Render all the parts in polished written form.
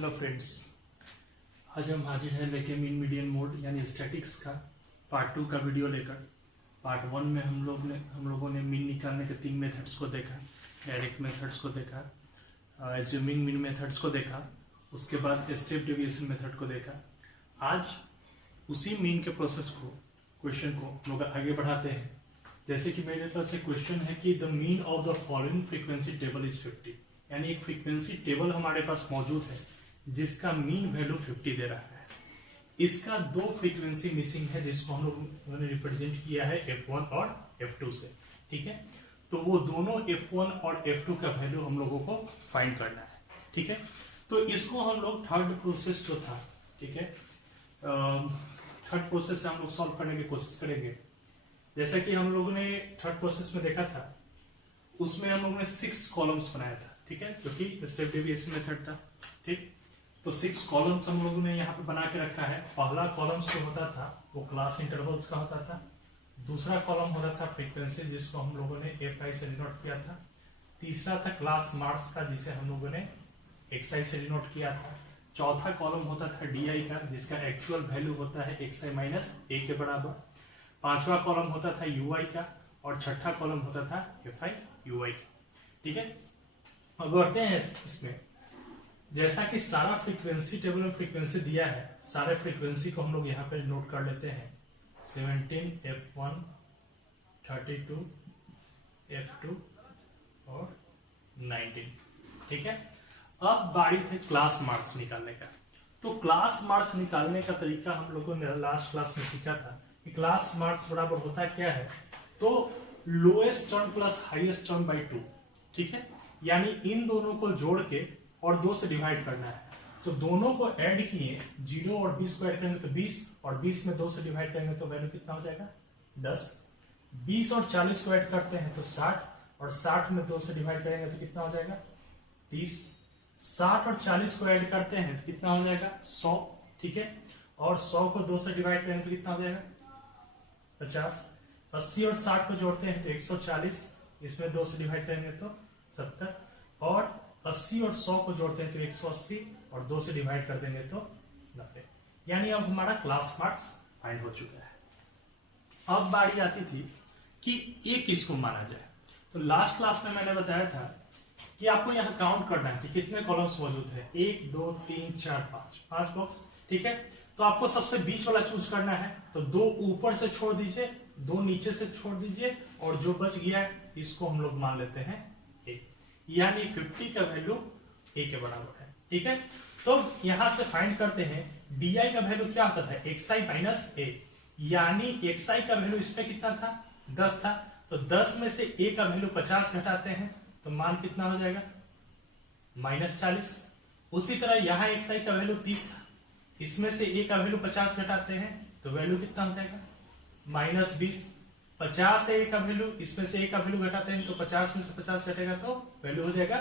Hello friends, आज हम हाजिर हैं लेके मीन मीडियन मोड यानी स्टैटिक्स का पार्ट 2 का वीडियो लेकर। पार्ट 1 में हम लोगों ने मीन निकालने के 3 मेथड्स को देखा। डायरेक्ट मेथड्स को देखा, एज्यूमिंग मीन मेथड्स को देखा, उसके बाद स्टेप डेविएशन मेथड को देखा। आज उसी मीन के प्रोसेस को, क्वेश्चन को हम लोग आगे बढ़ाते हैं। जैसे कि मेरे तरफ से क्वेश्चन है कि the mean of the following frequency table is 50, यानी एक फ्रीक्वेंसी टेबल हमारे पास मौजूद है जिसका मीन वैल्यू 50 दे रहा है। इसका 2 फ्रीक्वेंसी मिसिंग है जिसको हम लोगों ने रिप्रेजेंट किया है F1 और F2 से। ठीक है, तो वो दोनों F1 और F2 का वैल्यू हम लोगों को फाइंड करना है। ठीक है, तो इसको हम लोग थर्ड प्रोसेस जो था, ठीक है, थर्ड प्रोसेस से हम लोग सॉल्व करने की कोशिश करेंगे। जैसा कि हम लोगों ने थर्ड प्रोसेस में देखा था, उसमें हम लोगों ने 6 कॉलम्स बनाया था। ठीक है, जो कि स्टेप डेविएशन मेथड था। ठीक, तो 6 कॉलम्स हम लोगों ने यहाँ पे बना के रखा है। पहला कॉलम जो होता था वो क्लास इंटरवल्स का होता था। दूसरा कॉलम होता था फ्रीक्वेंसी, जिसको हम लोगों ने FI से डिनोट किया था। तीसरा था क्लास मार्क्स का, जिसे हम लोगों ने XI से डिनोट किया था। चौथा कॉलम होता था DI का, जिसका एक्चुअल वैल्यू होता है XI माइनस A के बराबर। पांचवा कॉलम होता था UI का और छठा कॉलम होता था FI UI का। ठीक है, अब बढ़ते हैं इसमें। जैसा कि सारा फ्रीक्वेंसी टेबल में फ्रीक्वेंसी दिया है, सारे फ्रीक्वेंसी को हम लोग यहाँ पे नोट कर लेते हैं। 17 F1, 32 F2 और 19। ठीक है, अब बारी थे क्लास मार्क्स निकालने का। तो क्लास मार्क्स निकालने का तरीका हम लोगों ने लास्ट क्लास में सीखा था कि क्लास मार्क्स बराबर होता क्या है, तो lowest term plus highest term by 2। ठीक है, यानी इन दोनों को जोड़ के और 2 से डिवाइड करना है। तो दोनों को ऐड किए, 0 और 20 को ऐड करेंगे तो 20, और 20 में 2 से डिवाइड करेंगे तो वैल्यू कितना हो जाएगा 10। 20 और 40 को ऐड करते हैं तो 60, और 60 में 2 से डिवाइड करेंगे तो कितना हो जाएगा 30। 60 और 40 को ऐड करते हैं तो कितना हो जाएगा 100। ठीक है, और 100 को 2 से डिवाइड करेंगे तो कितना हो जाएगा 50। 80 और 60 को जोड़ते हैं तो 140, इसमें 2 से डिवाइड करेंगे तो 70, और 80 और 100 को जोड़ते हैं तो 180, और 2 से डिवाइड कर देंगे तो 90। यानी अब हमारा क्लास मार्क्स फाइंड हो चुका है। अब बारी आती थी कि ये किसको माना जाए। तो लास्ट क्लास में मैंने बताया था कि आपको यहाँ काउंट करना है कि कितने कॉलम्स मौजूद है। 1 2 3 4 5 बॉक्स। ठीक है, तो आपको सबसे बीच वाला चूज करना है। तो 2 ऊपर से छोड़ दीजिए, 2 नीचे से छोड़ दीजिए, और जो बच गया है इसको हम लोग मान लेते हैं A, यानी 50 का वैल्यू A के बराबर है। ठीक है, तो यहां से फाइंड करते हैं DI का वैल्यू क्या होता था XI माइनस A, यानी XI का वैल्यू इसमें कितना था 10 था। तो 10 में से A का वैल्यू 50 घटाते हैं तो मान कितना हो जाएगा -40। उसी तरह यहाँ XI का वैल्यू 30 था, इसमें से A का वैल्यू 50 घटाते हैं तो वैल्यू कितना हो जाएगा -20। 50 है A का वैल्यू, इसमें से A का वैल्यू घटाते हैं तो 50 में से 50 घटेगा तो वैल्यू हो जाएगा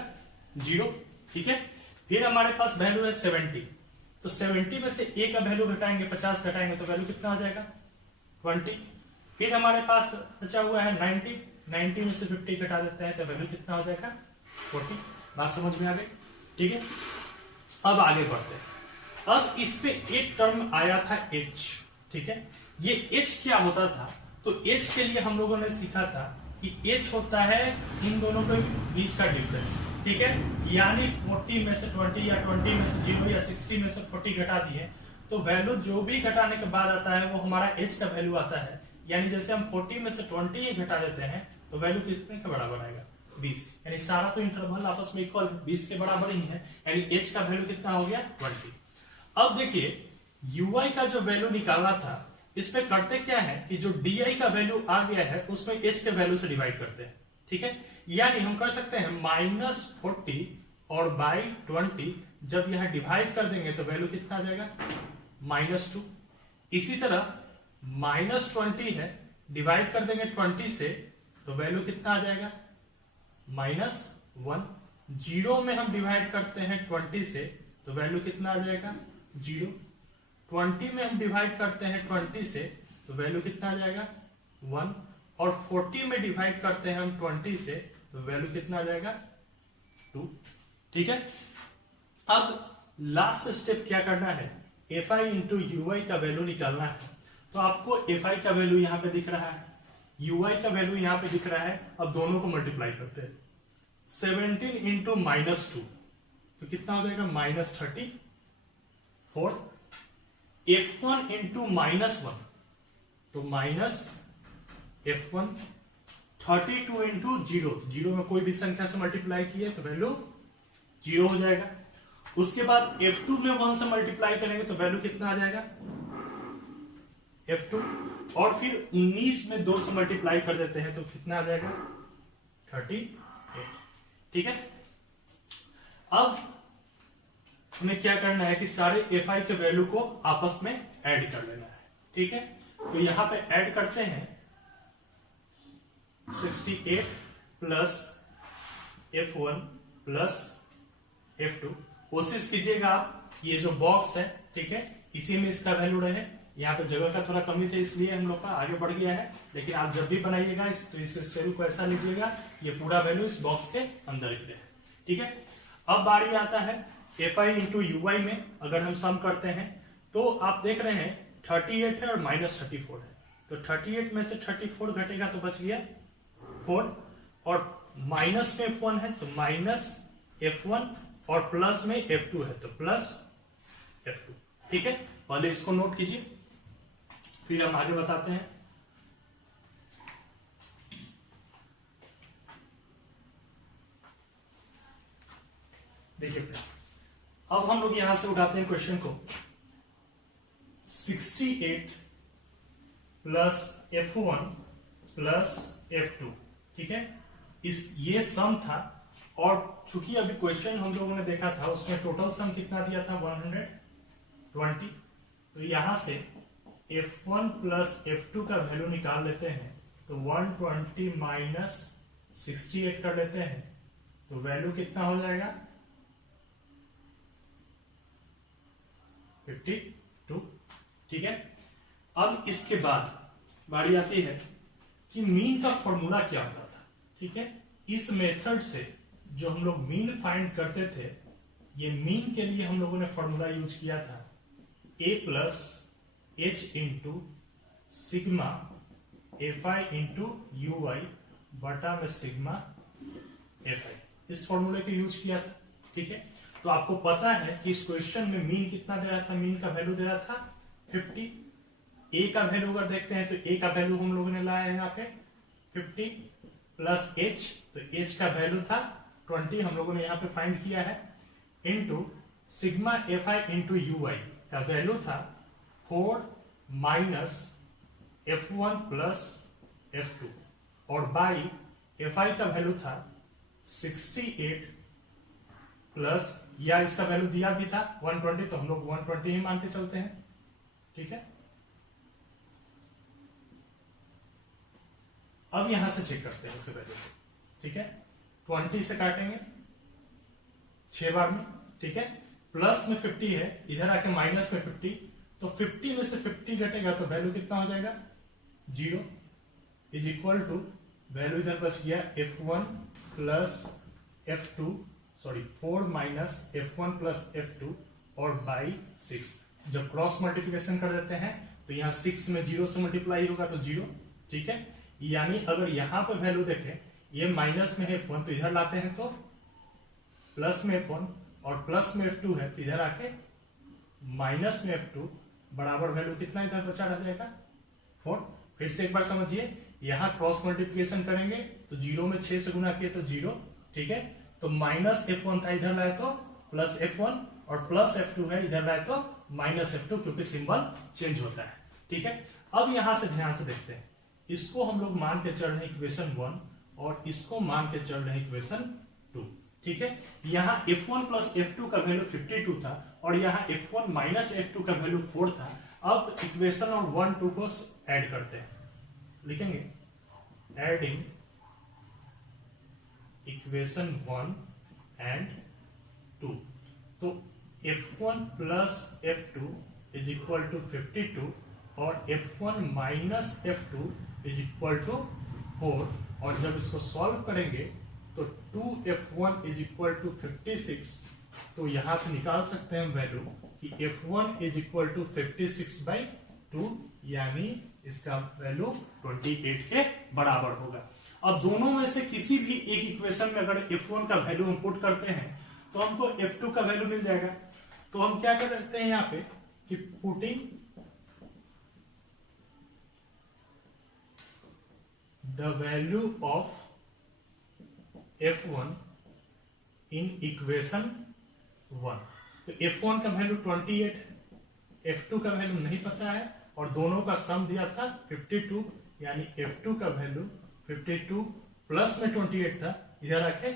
0। ठीक है, फिर हमारे पास वैल्यू है 70। तो 70 में से A का वैल्यू घटाएंगे, 50 घटाएंगे तो वैल्यू कितना हो जाएगा 20। फिर हमारे पास बचा हुआ है 90, 90 में से 50 घटा देते हैं तो वैल्यू कितना हो जाएगा 40। बात समझ में आ गई। ठीक है, अब आगे बढ़ते हैं। अब इस पे एक टर्म आया था H। ठीक है, ये H क्या होता था, तो H के लिए हम लोगों ने सीखा था कि H होता है इन दोनों के बीच का डिफरेंस। ठीक है, यानी 40 में से 20 या 20 में से 0 या 60 में से 40 घटा दिए तो वैल्यू जो भी घटाने के बाद आता है वो हमारा H का वैल्यू आता है। यानी जैसे हम 40 में से 20 ही घटा देते हैं तो वैल्यू कितने के बराबर आएगा 20। यानी सारा तो इंटरवल आपस में इक्वल 20 के बराबर ही है, यानी H का वैल्यू कितना हो गया 20। अब देखिए UI का जो वैल्यू निकाला था, इसमें करते क्या है कि जो DI का वैल्यू आ गया है उसमें H के वैल्यू से डिवाइड करते हैं। ठीक है, यानी हम कर सकते हैं -40 और बाई 20, जब यह डिवाइड कर देंगे तो वैल्यू कितना आ जाएगा -2। इसी तरह -20 है, डिवाइड कर देंगे 20 से तो वैल्यू कितना आ जाएगा -1। 0 में हम डिवाइड करते हैं 20 से तो वैल्यू कितना आ जाएगा 0। 20 में हम डिवाइड करते हैं 20 से तो वैल्यू कितना आ जाएगा 1, और 40 में डिवाइड करते हैं हम 20 से तो वैल्यू कितना आ जाएगा 2। ठीक है, अब लास्ट स्टेप क्या करना है, F I into U I का वैल्यू निकालना है। तो आपको एफ आई का वैल्यू यहाँ पे दिख रहा है, यू आई का वैल्यू यहाँ पे दिख रहा है। अब दोनों को मल्टीप्लाई करते हैं, 17 इंटू -2 तो कितना हो जाएगा -34। f1 इंटू -1 तो -f1। 32 इंटू 0 में कोई भी संख्या से मल्टीप्लाई किए तो वैल्यू 0 हो जाएगा। उसके बाद f2 में 1 से मल्टीप्लाई करेंगे तो वैल्यू कितना आ जाएगा f2। और फिर 19 में 2 से मल्टीप्लाई कर देते हैं तो कितना आ जाएगा 38। ठीक है, अब हमें क्या करना है कि सारे एफ आई के वैल्यू को आपस में ऐड कर लेना है। ठीक है, तो यहां पे ऐड करते हैं 68 प्लस f1 प्लस f2। कोशिश कीजिएगा आप ये जो बॉक्स है, ठीक है, इसी में इसका वैल्यू रहे। यहाँ पे जगह का थोड़ा कमी था इसलिए हम लोग का आगे बढ़ गया है, लेकिन आप जब भी बनाइएगा तो इस सेल को ऐसा लीजिएगा ये पूरा वैल्यू इस बॉक्स के अंदर ही रहे। ठीक है, अब बारी आता है एफ आई इंटू यू आई में। अगर हम सम करते हैं तो आप देख रहे हैं 38 है और -34 है, तो 38 में से 34 घटेगा तो बच गया 4, और माइनस में f1 है तो -f1, और प्लस में f2 है तो +f2। ठीक है, पहले इसको नोट कीजिए फिर हम आगे बताते हैं। देखिए अब हम लोग यहां से उठाते हैं क्वेश्चन को, 68 प्लस f1 प्लस f2। ठीक है, ये सम था, और चूंकि अभी क्वेश्चन हम लोगों ने देखा था उसमें टोटल सम कितना दिया था 120। तो यहां से f1 प्लस f2 का वैल्यू निकाल लेते हैं, तो 120 माइनस 68 कर लेते हैं तो वैल्यू कितना हो जाएगा 52। ठीक है, अब इसके बाद बारी आती है कि मीन का फॉर्मूला क्या होता था। ठीक है, इस मेथड से जो हम लोग मीन फाइंड करते थे, ये मीन के लिए हम लोगों ने फॉर्मूला यूज किया था a plus h into sigma F I into U I बटा में सिग्मा एफ आई, इस फॉर्मूले को यूज किया था। ठीक है, तो आपको पता है कि इस क्वेश्चन में मीन कितना दे रहा था, मीन का वैल्यू दे रहा था 50। ए का वैल्यू अगर देखते हैं तो ए का वैल्यू हम लोगों ने लाया है यहाँ पे 50 प्लस एच, तो एच का वैल्यू था 20 हम लोगों ने यहाँ पे फाइंड किया है, into sigma F I into U I का वैल्यू था 4 माइनस f1 प्लस f2, और बाई एफ आई का वैल्यू था 68 प्लस, या इसका वैल्यू दिया भी था 120, तो हम लोग 120 ही मान के चलते हैं। ठीक है, अब यहां से चेक करते हैं इसके वैल्यू। ठीक है, 20 से काटेंगे 6 बार में। ठीक है, प्लस में 50 है, इधर आके माइनस में 50, तो 50 में से 50 घटेगा तो वैल्यू कितना हो जाएगा 0 इज इक्वल टू, वैल्यू इधर बच गया f1 plus f2, sorry 4 minus f1 plus f2 और बाई 6। जब क्रॉस मल्टीप्लिकेशन कर देते हैं तो यहाँ 6 में 0 से मल्टीप्लाई होगा तो 0। ठीक है, यानी अगर यहाँ पे वैल्यू देखें, ये माइनस में है f1 तो इधर लाते हैं तो प्लस में f1, और प्लस में f2 है तो इधर आके माइनस में f2 बराबर वैल्यू कितना इधर बचा रह जाएगा 4। फिर से एक बार समझिए, यहाँ क्रॉस मल्टीप्लिकेशन करेंगे तो 0 में 6 से गुना किए तो 0। ठीक है, तो माइनस f1 था इधर लाए तो प्लस f1, और प्लस f2 है इधर लाए तो माइनस f2, क्योंकि सिंबल चेंज होता है। ठीक है, अब यहां से ध्यान से देखते हैं, इसको हम लोग मान के चल रहे हैं इक्वेशन 1, और इसको मान के चल रहे हैं इक्वेशन 2। ठीक है, यहाँ f1 प्लस f2 का वैल्यू 52 था, और यहाँ f1 माइनस f2 का वैल्यू 4 था। अब इक्वेशन और 1 2 को ऐड करते हैं, लिखेंगे एडिंग इक्वेशन 1 एंड 2, तो f1 plus f2 is equal to 52, और f1 minus f2 is equal to 4, और जब इसको सॉल्व करेंगे तो 2f1 इज इक्वल टू 56 तो यहां से निकाल सकते हैं वैल्यू कि F1 इज इक्वल टू 56/2, यानी इसका वैल्यू 28 के बराबर होगा। अब दोनों में से किसी भी एक इक्वेशन में अगर F1 का वैल्यू हम पुट करते हैं तो हमको F2 का वैल्यू मिल जाएगा। तो हम क्या कर सकते हैं यहाँ पे कि putting the value of F1 in equation 1। तो F1 का वैल्यू 28 है, F2 का वैल्यू नहीं पता है, और दोनों का सम दिया था 52, यानी F2 का वैल्यू 52 प्लस में 28 था, इधर रखे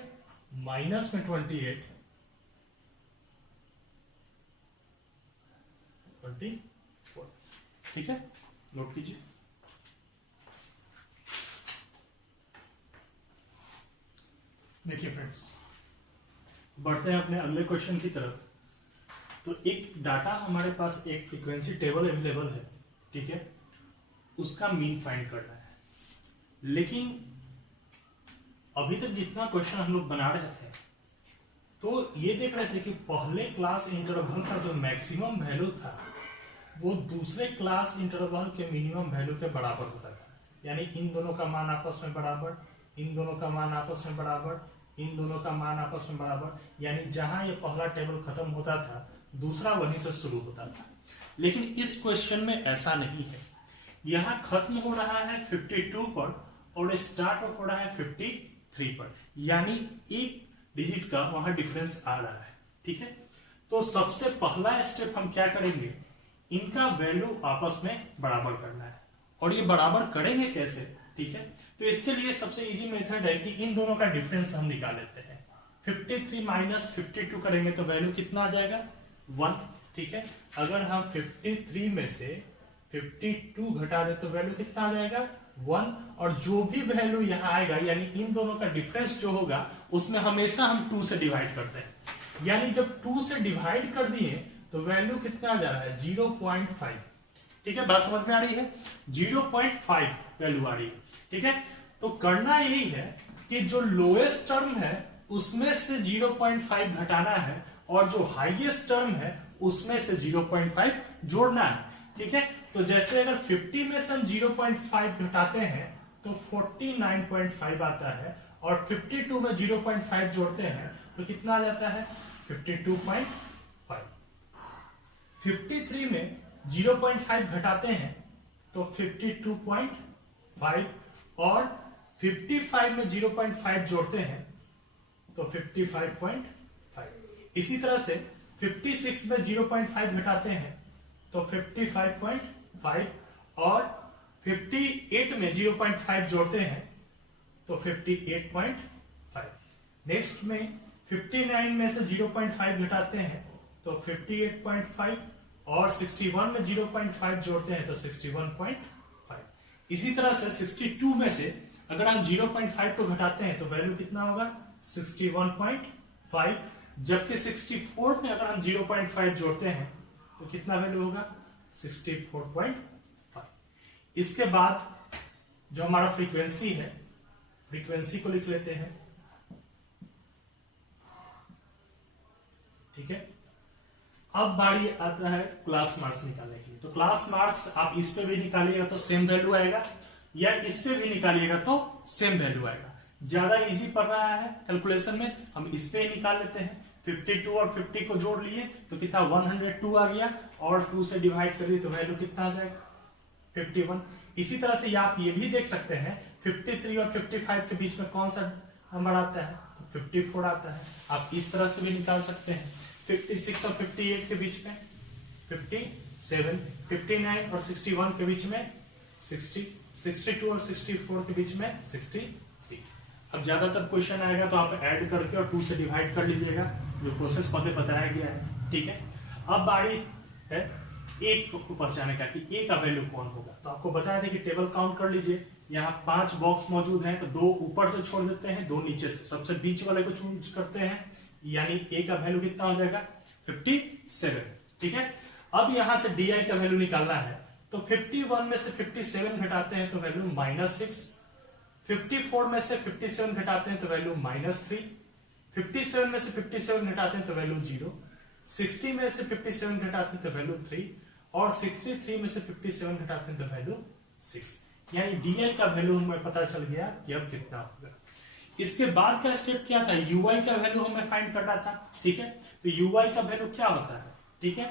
माइनस में 24, ठीक है, नोट कीजिए। देखिए फ्रेंड्स, बढ़ते हैं अपने अगले क्वेश्चन की तरफ। तो एक डाटा हमारे पास एक फ्रीक्वेंसी टेबल अवेलेबल है, ठीक है, उसका मीन फाइंड करना है। लेकिन अभी तक जितना क्वेश्चन हम लोग बना रहे थे तो ये देख रहे थे कि पहले क्लास इंटरवल का जो मैक्सिमम वैल्यू था वो दूसरे क्लास इंटरवल के मिनिमम वैल्यू के बराबर होता था, यानी इन दोनों का मान आपस में बराबर, इन दोनों का मान आपस में बराबर, इन दोनों का मान आपस में बराबर, यानी जहां ये पहला टेबल खत्म होता था दूसरा वहीं से शुरू होता था। लेकिन इस क्वेश्चन में ऐसा नहीं है, यहां खत्म हो रहा है 52 पर और स्टार्ट हो रहा है 53 पर, यानी एक डिजिट का वहां डिफरेंस आ रहा है, ठीक है। तो सबसे पहला स्टेप हम क्या करेंगे, इनका वैल्यू आपस में बराबर करना है। और ये बराबर करेंगे कैसे, ठीक है, तो इसके लिए सबसे इजी मेथड है कि इन दोनों का डिफरेंस हम निकाल लेते हैं। 53 माइनस 52 करेंगे तो वैल्यू कितना आ जाएगा, 1, ठीक है। अगर हम 53 में से 52 घटा दे तो वैल्यू कितना आ जाएगा, 1, और जो भी वैल्यू यहाँ आएगा यानी इन दोनों का डिफरेंस जो होगा उसमें हमेशा हम 2 से डिवाइड करते हैं, यानी जब 2 से डिवाइड कर दिए तो वैल्यू कितना आ जा रहा है, 0.5, ठीक है, बात समझ में आ रही है, 0.5 वैल्यू आ रही है, ठीक है। तो करना यही है कि जो लोएस्ट टर्म है उसमें से 0.5 घटाना है और जो हाईएस्ट टर्म है उसमें से 0.5 जोड़ना है, ठीक है। तो जैसे अगर 50 में से हम 0.5 घटाते हैं तो 49.5 आता है, और 52 में 0.5 जोड़ते हैं तो कितना आ जाता है, 52.5। 53 में 0.5 घटाते हैं तो 52.5, और 55 में 0.5 जोड़ते हैं तो 55.5। इसी तरह से 56 में 0.5 घटाते हैं तो 55.5, और 58 में 0.5 जोड़ते हैं तो 58.5। नेक्स्ट में 59 में से 0.5 घटाते हैं तो 58.5, और 61 में 0.5 जोड़ते हैं तो 61.5। इसी तरह से 62 में से अगर हम 0.5 को घटाते हैं तो वैल्यू कितना होगा, 61.5, जबकि 64 में अगर हम 0.5 जोड़ते हैं तो कितना वैल्यू होगा, 64.5। इसके बाद जो हमारा फ्रीक्वेंसी है, फ्रीक्वेंसी को लिख लेते हैं, ठीक है। अब बारी आता है क्लास मार्क्स निकालने की। तो क्लास मार्क्स आप इस पे भी निकालिएगा तो सेम वैल्यू आएगा, या इस पे भी निकालिएगा तो सेम वैल्यू आएगा। ज्यादा इजी पड़ रहा है कैलकुलेशन में, हम इस पे ही निकाल लेते हैं। 52 और 50 को जोड़ लिए तो कितना, 102 आ गया, और 2 से डिवाइड कर दिए तो वैल्यू कितना आ जाएगा, 51। इसी तरह से आप ये भी देख सकते हैं 53 और 55 के बीच में कौन सा नंबर आता है, तो 54 आता है। आप इस तरह से भी निकाल सकते हैं। 56 और 58 के बीच में 57, 59 और 61 के बीच में 60, 62 और 64 के बीच में 63। अब ज्यादातर क्वेश्चन आएगा तो आप ऐड करके और 2 से डिवाइड कर लीजिएगा, जो प्रोसेस पहले बताया गया है, ठीक है। अब बारी है एक को पहचाने का कि ए का वैल्यू कौन होगा। तो आपको बताया था कि टेबल काउंट कर लीजिए, यहाँ 5 बॉक्स मौजूद हैं, तो 2 ऊपर से छोड़ देते हैं, 2 नीचे से, सबसे बीच वाले को चूज करते हैं, यानी ए का वैल्यू कितना हो जाएगा, 57, ठीक है। अब यहां से डी आई का वैल्यू निकालना है, तो 51 में से 57 घटाते हैं तो वैल्यू -6, 54 में से 57 घटाते हैं तो वैल्यू -3, 57 में से 57 घटाते हैं तो वैल्यू 0, 60 में से 57 घटाते हैं तो वैल्यू 3, और 63 में से 57 घटाते हैं तो वैल्यू 6। यानी डी का वैल्यू हमें पता चल गया कि अब कितना होगा। इसके बाद का स्टेप क्या था, ui का वैल्यू हमें फाइंड करना था। ठीक है, तो ui का वैल्यू क्या होता है, ठीक है,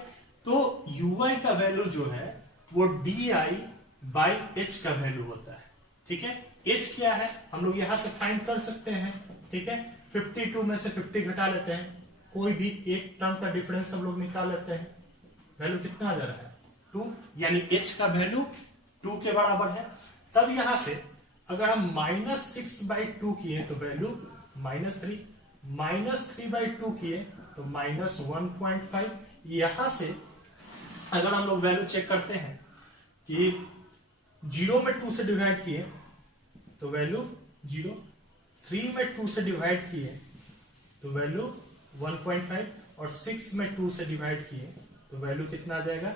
तो ui का वैल्यू जो है वो di/h का वैल्यू होता है। ठीक है, h क्या है हम लोग यहां से फाइंड कर सकते हैं। ठीक है, 52 में से 50 घटा लेते हैं, कोई भी एक टर्म का डिफरेंस हम लोग निकाल लेते हैं, वैल्यू कितना आ जा रहा है 2, यानी h का वैल्यू 2 के बराबर है। तब यहां से अगर हम -6/2 किए तो वैल्यू -3, -3/2 किए तो -1.5। यहां से अगर हम लोग वैल्यू चेक करते हैं कि 0 में 2 से डिवाइड किए तो वैल्यू 0, 3 में 2 से डिवाइड किए तो वैल्यू 1.5, और 6 में 2 से डिवाइड किए तो वैल्यू कितना आ जाएगा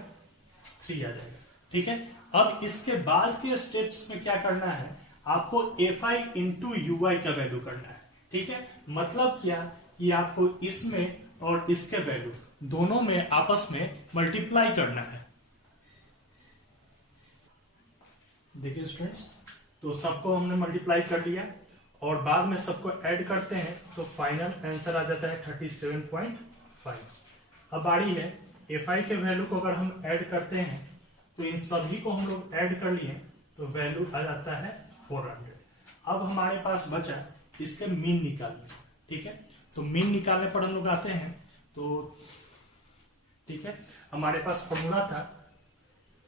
3 आ जाएगा। ठीक है, अब इसके बाद के स्टेप्स में क्या करना है, आपको fi इंटू ui का वैल्यू करना है। ठीक है, मतलब क्या कि आपको इसमें और इसके वैल्यू दोनों में आपस में मल्टीप्लाई करना है। देखिए स्टूडेंट्स, तो सबको हमने मल्टीप्लाई कर लिया और बाद में सबको ऐड करते हैं तो फाइनल आंसर आ जाता है 37.5। अब बारी है fi के वैल्यू को अगर हम ऐड करते हैं तो इन सभी को हम लोग ऐड कर लिए तो वैल्यू आ जाता है 400। अब हमारे पास बचा इसके मीन निकालने। ठीक है, तो मीन निकालने पर हम लोग आते हैं तो ठीक है, हमारे पास फॉर्मूला था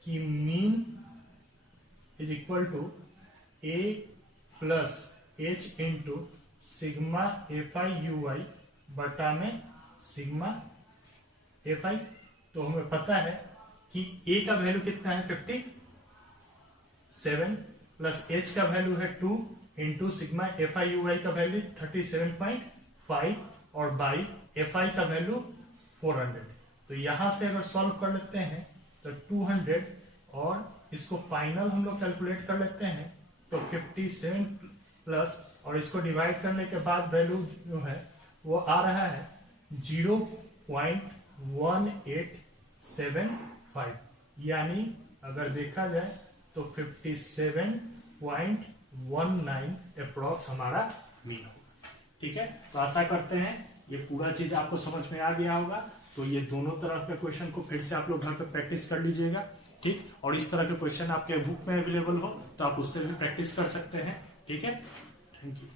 कि mean is equal to a plus h into sigma fi ui बटा में सिग्मा fi। तो हमें पता है कि a का वैल्यू कितना है 57 प्लस h का वैल्यू है 2 इंटू सिग्मा fi ui का वैल्यू 37.5 और बाई fi का वैल्यू 400। तो यहां से अगर सॉल्व कर लेते हैं तो 200 और इसको फाइनल हम लोग कैलकुलेट कर लेते हैं तो 57 प्लस और इसको डिवाइड करने के बाद वैल्यू जो है वो आ रहा है 0.1875, यानी अगर देखा जाए तो 57.19 अप्रॉक्स हमारा मीन होगा। ठीक है, तो आशा करते हैं ये पूरा चीज आपको समझ में आ गया होगा। तो ये दोनों तरफ के क्वेश्चन को फिर से आप लोग घर पे प्रैक्टिस कर लीजिएगा। ठीक, और इस तरह के क्वेश्चन आपके बुक में अवेलेबल हो तो आप उससे भी प्रैक्टिस कर सकते हैं। ठीक है, थैंक यू।